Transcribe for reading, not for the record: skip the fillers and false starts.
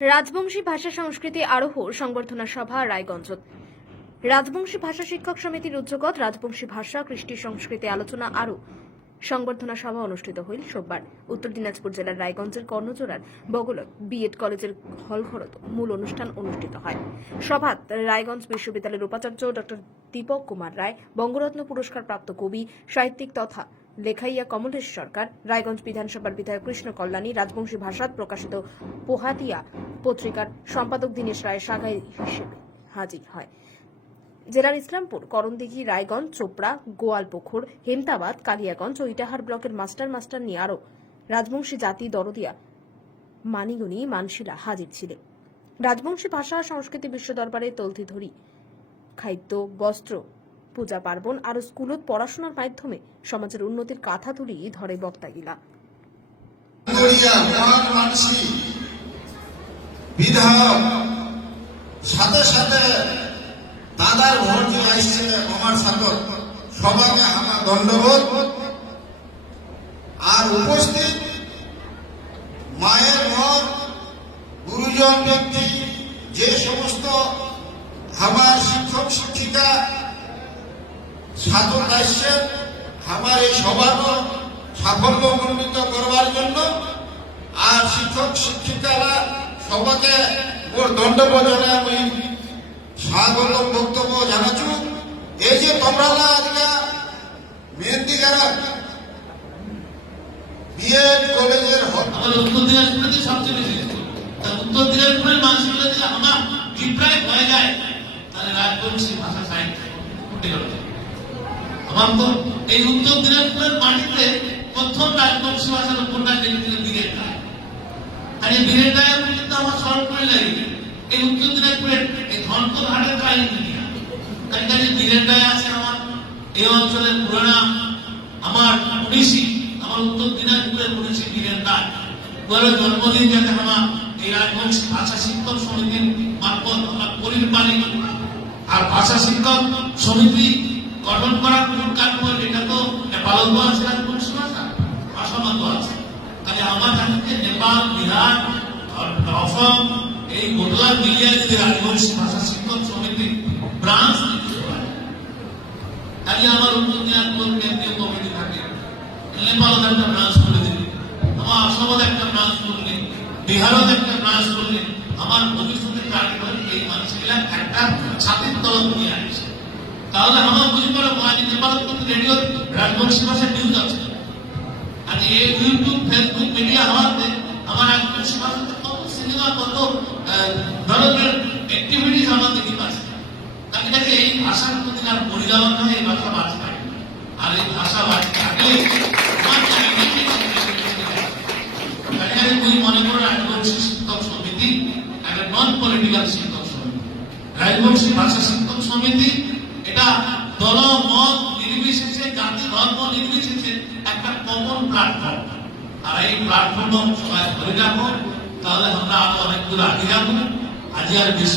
রাজবংশী ভাষা সংস্কৃতি আরোহ সংবর্ধনা সভা রায়গঞ্জ। রাজবংশী ভাষা শিক্ষক সমিতির উদ্যোগত রাজবংশী ভাষা কৃষ্টি সংস্কৃতি আলোচনা আরো সংবর্ধনা সভা অনুষ্ঠিত হইল সোমবার উত্তর দিনাজপুর জেলার রায়গঞ্জের কর্ণজোড়ার বগলত বিএড কলেজের হলঘরত মূল অনুষ্ঠান অনুষ্ঠিত হয়। সভাত রায়গঞ্জ বিশ্ববিদ্যালয়ের উপাচার্য ডক্টর দীপক কুমার রায়, বঙ্গরত্ন পুরস্কার প্রাপ্ত কবি, সাহিত্যিক তথা লেখাইয়া কমলেশ সরকার, রায়গঞ্জ বিধানসভার বিধায়ক কৃষ্ণ কল্যাণী, রাজবংশী ভাষাত প্রকাশিত পোহাতিয়া পত্রিকার সম্পাদক দীনেশ রায় সাগাই হিসেবে হাজির হয়। জেলার ইসলামপুর, করণদিঘি, রায়গঞ্জ, চোপড়া, গোয়ালপুকুর, হেমতাবাদ, কালিয়াগঞ্জ ও ইটাহার ব্লকের মাস্টার নিয়ে আরও রাজবংশী জাতি দরদিয়া মানিগুনি মানশিলা হাজির ছিলেন। রাজবংশী ভাষা সংস্কৃতি বিশ্ব দরবারে তলতি ধরি খাদ্য, বস্ত্র, পূজা পার্বণ আর স্কুলত পড়াশোনার মাধ্যমে সমাজের উন্নতির কথা তুলি ধরে বক্তাগিলা। সাথে সাথে দাদার ভোট যে আসছে আমার সাগর সবাইকে আমার দণ্ডবোধ আর উপস্থিত মায়ের ঘর গুরুজন ব্যক্তি যে সমস্ত আমার শিক্ষক শিক্ষিকা সাধক আসছেন আমার এই সভাকে সাফল্যমণ্ডিত করবার জন্য আর শিক্ষক শিক্ষিকারা সবাইকে ওর দণ্ডবোধ আমি স্বাগত বক্তব্য জানাচ্ছ। এই যে তোমরা আজকে মেহেন্দিগারা বিএড কলেজের উত্তর দিনাজপুরে সবচেয়ে বেশি উত্তর দিনাজপুরের মানুষগুলো যদি আমার বিপ্রায় হয়ে যায় তাহলে রাজবংশী ভাষা সাহিত্য আমার তো এই উত্তর দিনাজপুরের মাটিতে প্রথম রাজবংশী ভাষার উপন্যাস লিখেছিলেন বীরের রায়। আর এই বীরের রায় কিন্তু আমার স্মরণ করে লাগে এই উত্তর দিনাজপুরের এই ধনকর হাটের কাহিনী তার কাছে বীরের রায় আছে আমার এই অঞ্চলের পুরানা আমার মনীষী আমার উত্তর দিনাজপুরের মনীষী বীরের রায় জন্মদিন যাতে আমার এই রাজবংশী ভাষা শিক্ষক সমিতির মারফত আমার পরিবারে আর ভাষা শিক্ষক সমিতি গঠন করার কোন কারণ এটা তো পালন আছে রাজবংশী ভাষা ভাষাবন্ধ আছে। তাহলে আমার কাছে নেপাল, বিহার, অসম এই গোটলা মিলিয়ে যদি রাজবংশী ভাষা শিক্ষক সমিতি ব্রাঞ্চ তাহলে আমার উত্তর দিনাজপুর কেন্দ্রীয় কমিটি থাকে, নেপালত একটা ব্রাঞ্চ করে দিলে, আমার অসমত একটা ব্রাঞ্চ করলে, বিহারত একটা ব্রাঞ্চ করলে আমার ভবিষ্যতের কারিগর এই মানুষগুলা একটা ছাতির তলব নিয়ে আসছে। তাহলে আমার বুঝতে পারো নেপালত কিন্তু রেডিও রাজবংশী ভাষায় নিউজ আছে। আর এই ইউটিউব, ফেসবুক মিডিয়া হওয়াতে আমার রাজবংশী ভাষাতে কত সিনেমা, কত ধরনের অ্যাক্টিভিটিস আমার দেখতে পাচ্ছি। তার কাছে এই ভাষার প্রতি আর পরিচালন হয়, এই ভাষা বাঁচতে আর এই ভাষা বাঁচতে থাকলে মনে করো রাজবংশী শিক্ষক সমিতি একটা নন পলিটিক্যাল শিক্ষক সমিতি। রাজবংশী ভাষা শিক্ষক সমিতি এটা দল মত নির্বিশেষে, জাতি ধর্ম নির্বিশেষে একটা কমন প্ল্যাটফর্ম। আর এই প্ল্যাটফর্ম সবাই ধরে রাখো, তাহলে আমরা আরো অনেক দূর আগে যাবো। আজ আর বেশি